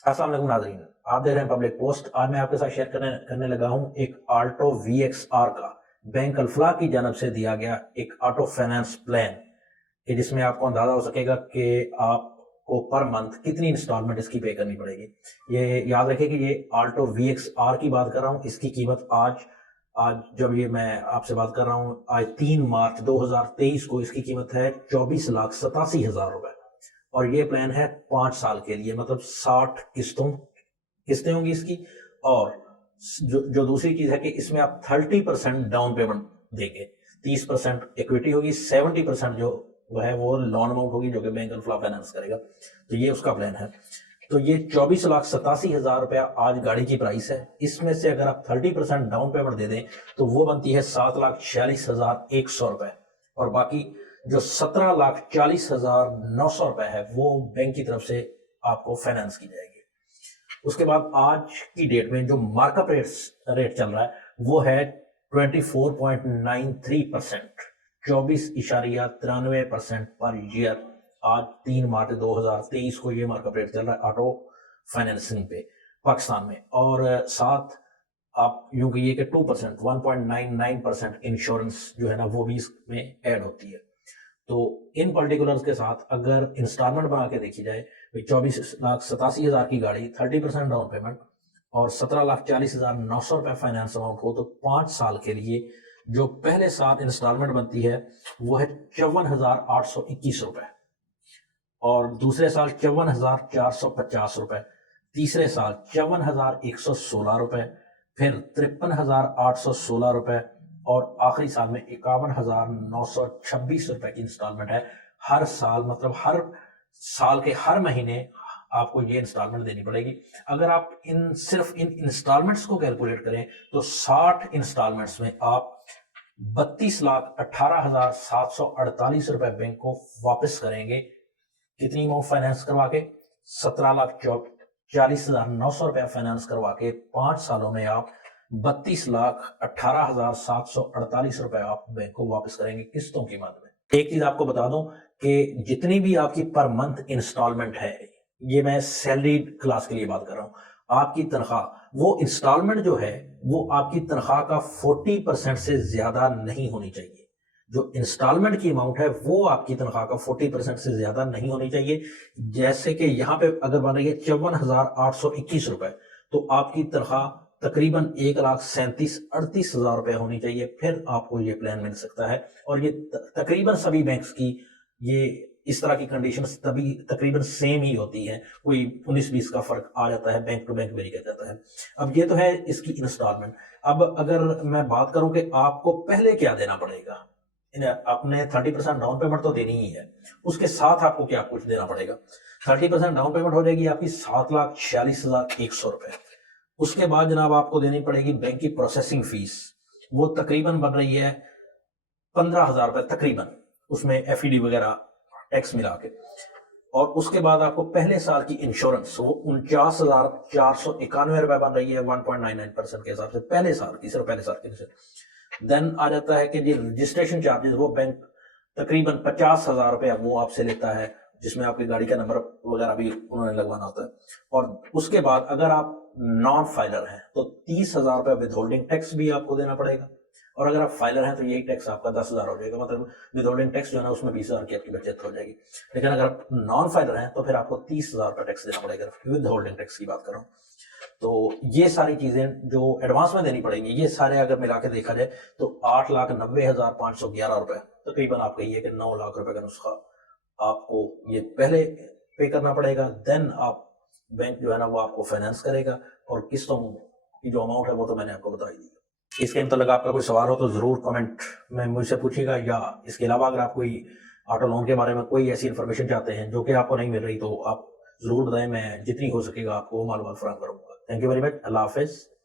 अस्सलाम वालेकुम नाज़रीन, आप देख रहे हैं पब्लिक पोस्ट। आज मैं आपके साथ शेयर करने लगा हूं एक आल्टो VXR का बैंक अल्फलाह की जानब से दिया गया एक ऑटो फाइनेंस प्लान, कि जिसमें आपको अंदाजा हो सकेगा कि आपको पर मंथ कितनी इंस्टॉलमेंट इसकी पे करनी पड़ेगी। ये याद रखें कि ये आल्टो VXR की बात कर रहा हूँ। इसकी कीमत आज आज जब ये मैं आपसे बात कर रहा हूँ, आज 3 मार्च 2023 को इसकी कीमत है 24,87,000 रुपए। और ये प्लान है 5 साल के लिए, मतलब 60 किस्तें होंगी इसकी। और जो दूसरी चीज है कि इसमें आप 30% डाउन पेमेंट देंगे, 30% इक्विटी होगी, 70% जो है वो लोन अमाउंट होगी जो कि बैंक अल्फलाह फाइनेंस करेगा। तो ये उसका प्लान है। तो ये 24,87,000 रुपया आज गाड़ी की प्राइस है। इसमें से अगर आप 30% डाउन पेमेंट दे दें तो वो बनती है 7,46,100 रुपए, और बाकी जो 17,40,900 रुपए है वो बैंक की तरफ से आपको फाइनेंस की जाएगी। उसके बाद आज की डेट में जो मार्कअप रेट चल रहा है वो है 24.93%, 24.93% पर ईयर। आज 3 मार्च 2023 को ये मार्कअप रेट चल रहा है ऑटो फाइनेंसिंग पे पाकिस्तान में। और साथ आप यूं कहिए कि 2%, 1.99% इंश्योरेंस जो है ना वो भी इसमें ऐड होती है। तो इन पर्टिकुलर्स के साथ अगर इंस्टॉलमेंट बना के देखी जाए, 24,87,000 की गाड़ी, 30% डाउन पेमेंट और 17,40,900 रुपए फाइनेंस अमाउंट हो, तो 5 साल के लिए जो पहले साल इंस्टॉलमेंट बनती है वो है 54,821 रुपए, और दूसरे साल 54,450 रुपए, तीसरे साल 54,116 रुपए, फिर 53,816 रुपए, और आखिरी साल में 51,926 रुपए की इंस्टॉलमेंट है हर साल। मतलब हर साल के हर महीने आपको ये इंस्टॉलमेंट देनी पड़ेगी। अगर आप सिर्फ इन इंस्टॉलमेंट्स को कैलकुलेट करें तो 60 इंस्टॉलमेंट्स में आप 32,18,748 रुपए बैंक को वापस करेंगे। कितनी अमाउंट फाइनेंस करवा के? 17,40,900 रुपया फाइनेंस करवा के 5 सालों में आप 32,18,748 रुपए आप बैंक को वापस करेंगे किस्तों की मद में। एक चीज आपको बता दूं कि जितनी भी आपकी पर मंथ इंस्टॉलमेंट है, ये मैं सैलरी क्लास के लिए बात कर रहा हूं, आपकी तनख्वाह, वो इंस्टॉलमेंट जो है वो आपकी तनख्वाह का 40% से ज्यादा नहीं होनी चाहिए। जो इंस्टॉलमेंट की अमाउंट है वो आपकी तनख्वाह का 40% से ज्यादा नहीं होनी चाहिए। जैसे कि यहाँ पे अगर बन रही है 54,821 रुपए, तो आपकी तनख्वाह तकरीबन 1,37,38,000 रुपए होनी चाहिए, फिर आपको ये प्लान मिल सकता है। और ये तकरीबन सभी बैंक्स की ये इस तरह की कंडीशंस तभी तकरीबन सेम ही होती है, कोई 19-20 का फर्क आ जाता है, बैंक टू बैंक वेरी कर जाता है। अब ये तो है इसकी इंस्टॉलमेंट। अब अगर मैं बात करूं कि आपको पहले क्या देना पड़ेगा, अपने 30% डाउन पेमेंट तो देनी ही है, उसके साथ आपको क्या कुछ देना पड़ेगा। 30% डाउन पेमेंट हो जाएगी आपकी 7,46,100 रुपए। उसके बाद जनाब आपको देनी पड़ेगी बैंक की प्रोसेसिंग फीस, वो तकरीबन बन रही है 15,000 रुपए तकरीबन, उसमें FED वगैरह टैक्स मिला के। और उसके बाद आपको पहले साल की इंश्योरेंस, वो 49,491 रुपए बन रही है 1.99% के हिसाब से पहले साल की, सिर्फ पहले साल की। देन आ जाता है कि जी रजिस्ट्रेशन चार्जेस, वो बैंक तकरीबन 50,000 रुपया वो आपसे लेता है, जिसमें आपकी गाड़ी का नंबर वगैरह भी उन्होंने लगवाना होता है। और उसके बाद अगर आप नॉन फाइलर हैं तो 30,000 रुपया विद होल्डिंग टैक्स भी आपको देना पड़ेगा, और अगर आप फाइलर हैं तो यही टैक्स आपका 10,000 हो जाएगा। मतलब विद होल्डिंग टैक्स जो है ना उसमें 20,000 की आपकी बचत हो जाएगी। लेकिन अगर आप नॉन फाइलर हैं तो फिर आपको 30,000 रुपया टैक्स देना पड़ेगा, विद होल्डिंग टैक्स की बात कर रहा हूँ। तो ये सारी चीजें जो एडवांस में देनी पड़ेंगी, ये सारे अगर मिला के देखा जाए तो 8,90,511 रुपए, तकरीबन आप कहिए कि 9 लाख रुपए का नुस्खा आपको ये पहले पे करना पड़ेगा। देन आप बैंक जो है ना वो आपको फाइनेंस करेगा, और किस्तों की जो अमाउंट है वो तो मैंने आपको बता ही दी। इसके मतलब आपका कोई सवाल हो तो जरूर कमेंट में मुझसे पूछिएगा, या इसके अलावा अगर आप कोई ऑटो लोन के बारे में कोई ऐसी इन्फॉर्मेशन चाहते हैं जो कि आपको नहीं मिल रही तो आप जरूर बताएं, मैं जितनी हो सकेगा आपको मालूमात फराहम करूंगा। Thank you very much. Allah Hafiz.